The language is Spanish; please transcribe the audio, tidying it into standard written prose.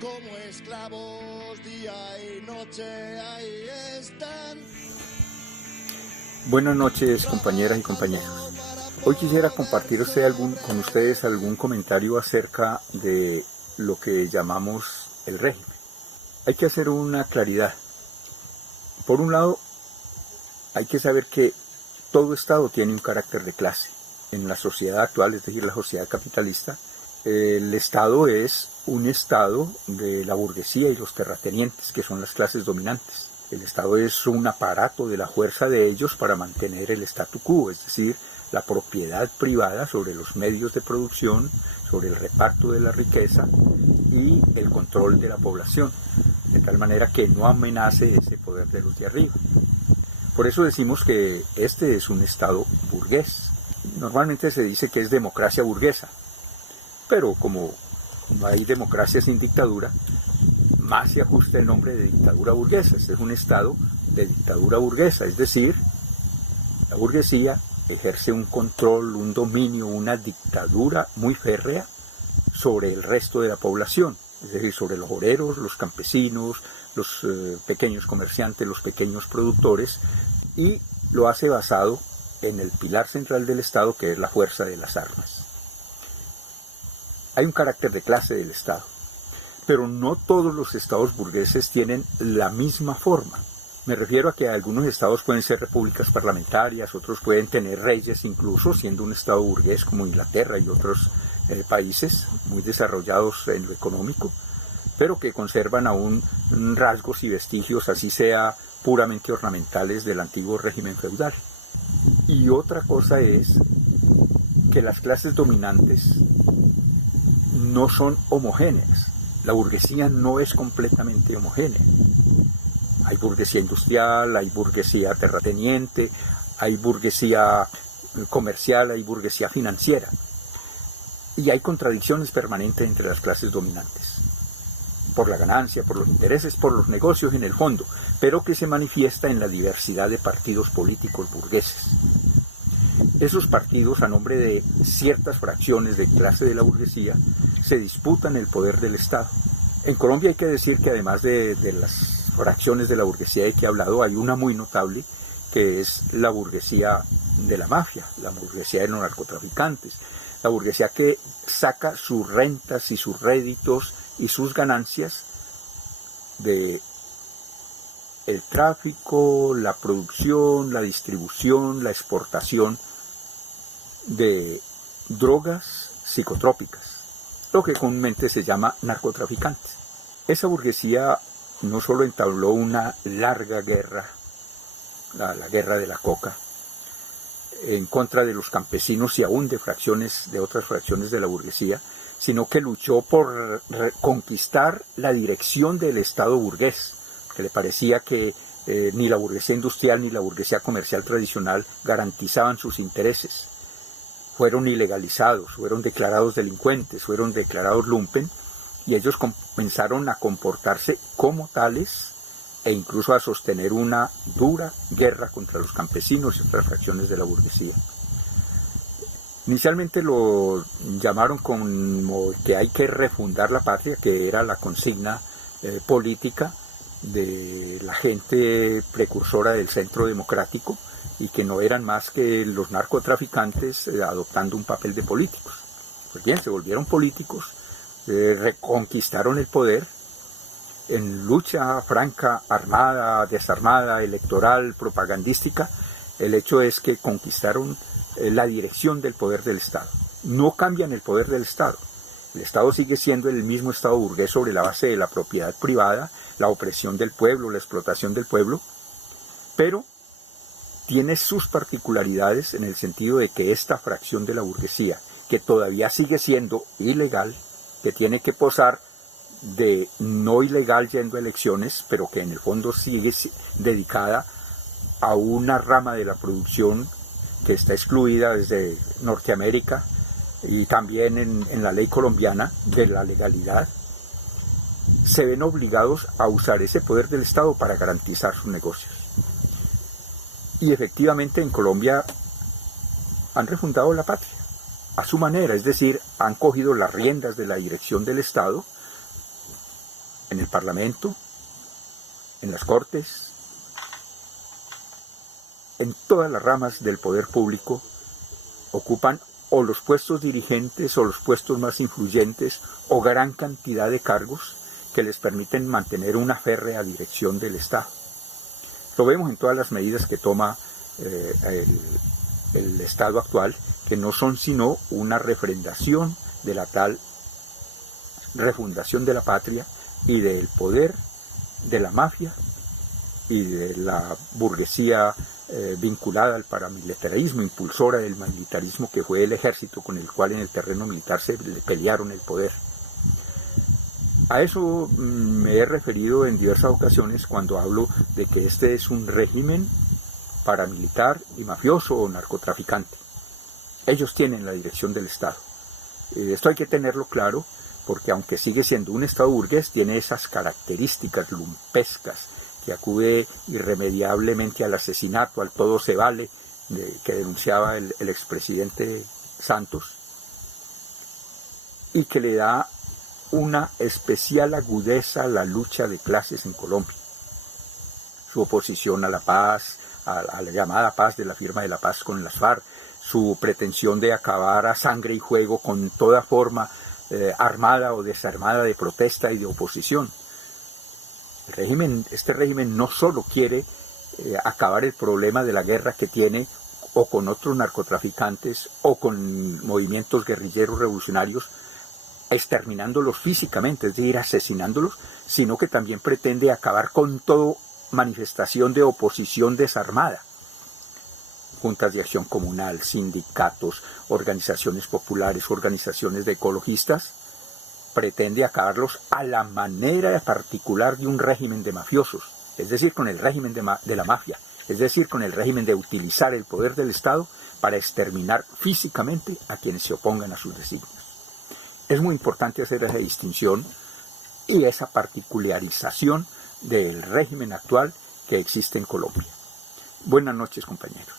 como esclavos día y noche ahí están. Buenas noches, compañeras y compañeros. Hoy quisiera compartir con ustedes algún comentario acerca de lo que llamamos el régimen. Hay que hacer una claridad. Por un lado, hay que saber que todo Estado tiene un carácter de clase. En la sociedad actual, es decir, la sociedad capitalista, el Estado es un Estado de la burguesía y los terratenientes, que son las clases dominantes. El Estado es un aparato de la fuerza de ellos para mantener el statu quo, es decir, la propiedad privada sobre los medios de producción, sobre el reparto de la riqueza y el control de la población, de tal manera que no amenace ese poder de los de arriba. Por eso decimos que este es un Estado burgués. Normalmente se dice que es democracia burguesa, pero como no hay democracia sin dictadura, más se ajusta el nombre de dictadura burguesa. Este es un Estado de dictadura burguesa, es decir, la burguesía ejerce un control, un dominio, una dictadura muy férrea sobre el resto de la población, es decir, sobre los obreros, los campesinos, los pequeños comerciantes, los pequeños productores, y lo hace basado en el pilar central del Estado, que es la fuerza de las armas. Hay un carácter de clase del Estado, pero no todos los estados burgueses tienen la misma forma. Me refiero a que algunos estados pueden ser repúblicas parlamentarias, otros pueden tener reyes incluso, siendo un estado burgués como Inglaterra y otros países muy desarrollados en lo económico, pero que conservan aún rasgos y vestigios, así sea puramente ornamentales, del antiguo régimen feudal. Y otra cosa es que las clases dominantes no son homogéneas. La burguesía no es completamente homogénea. Hay burguesía industrial, hay burguesía terrateniente, hay burguesía comercial, hay burguesía financiera. Y hay contradicciones permanentes entre las clases dominantes. Por la ganancia, por los intereses, por los negocios en el fondo, pero que se manifiesta en la diversidad de partidos políticos burgueses. Esos partidos, a nombre de ciertas fracciones de clase de la burguesía, se disputan el poder del Estado. En Colombia hay que decir que además de las fracciones de la burguesía de que he hablado, hay una muy notable que es la burguesía de la mafia, la burguesía de los narcotraficantes, la burguesía que saca sus rentas y sus réditos y sus ganancias de el tráfico, la producción, la distribución, la exportación de drogas psicotrópicas, lo que comúnmente se llama narcotraficantes. Esa burguesía no solo entabló una larga guerra, la guerra de la coca, en contra de los campesinos y aún de otras fracciones de la burguesía, sino que luchó por conquistar la dirección del Estado burgués, que le parecía que ni la burguesía industrial ni la burguesía comercial tradicional garantizaban sus intereses. Fueron ilegalizados, fueron declarados delincuentes, fueron declarados lumpen, y ellos comenzaron a comportarse como tales e incluso a sostener una dura guerra contra los campesinos y otras fracciones de la burguesía. Inicialmente lo llamaron como que hay que refundar la patria, que era la consigna política de la gente precursora del centro democrático, y que no eran más que los narcotraficantes adoptando un papel de políticos. Pues bien, se volvieron políticos, reconquistaron el poder en lucha franca, armada, desarmada, electoral, propagandística. El hecho es que conquistaron la dirección del poder del Estado. No cambian el poder del Estado. El Estado sigue siendo el mismo Estado burgués sobre la base de la propiedad privada, la opresión del pueblo, la explotación del pueblo, pero tiene sus particularidades en el sentido de que esta fracción de la burguesía, que todavía sigue siendo ilegal, que tiene que posar de no ilegal yendo a elecciones, pero que en el fondo sigue dedicada a una rama de la producción que está excluida desde Norteamérica y también en la ley colombiana de la legalidad, se ven obligados a usar ese poder del Estado para garantizar sus negocios. Y efectivamente en Colombia han refundado la patria a su manera, es decir, han cogido las riendas de la dirección del Estado en el Parlamento, en las Cortes, en todas las ramas del poder público, ocupan o los puestos dirigentes o los puestos más influyentes o gran cantidad de cargos que les permiten mantener una férrea dirección del Estado. Lo vemos en todas las medidas que toma el Estado actual, que no son sino una refrendación de la tal refundación de la patria y del poder de la mafia y de la burguesía vinculada al paramilitarismo, impulsora del militarismo, que fue el ejército con el cual en el terreno militar se pelearon el poder. A eso me he referido en diversas ocasiones cuando hablo de que este es un régimen paramilitar y mafioso o narcotraficante. Ellos tienen la dirección del Estado. Esto hay que tenerlo claro, porque aunque sigue siendo un Estado burgués, tiene esas características lumpescas, que acude irremediablemente al asesinato, al todo se vale, que denunciaba el expresidente Santos, y que le da una especial agudeza a la lucha de clases en Colombia. Su oposición a la paz, a la llamada paz de la firma de la paz con las FARC, su pretensión de acabar a sangre y fuego con toda forma armada o desarmada de protesta y de oposición. Este régimen no solo quiere acabar el problema de la guerra que tiene o con otros narcotraficantes o con movimientos guerrilleros revolucionarios, exterminándolos físicamente, es decir, asesinándolos, sino que también pretende acabar con toda manifestación de oposición desarmada. Juntas de acción comunal, sindicatos, organizaciones populares, organizaciones de ecologistas, pretende acabarlos a la manera particular de un régimen de mafiosos, es decir, con el régimen de la mafia, es decir, con el régimen de utilizar el poder del Estado para exterminar físicamente a quienes se opongan a sus designios. Es muy importante hacer esa distinción y esa particularización del régimen actual que existe en Colombia. Buenas noches, compañeros.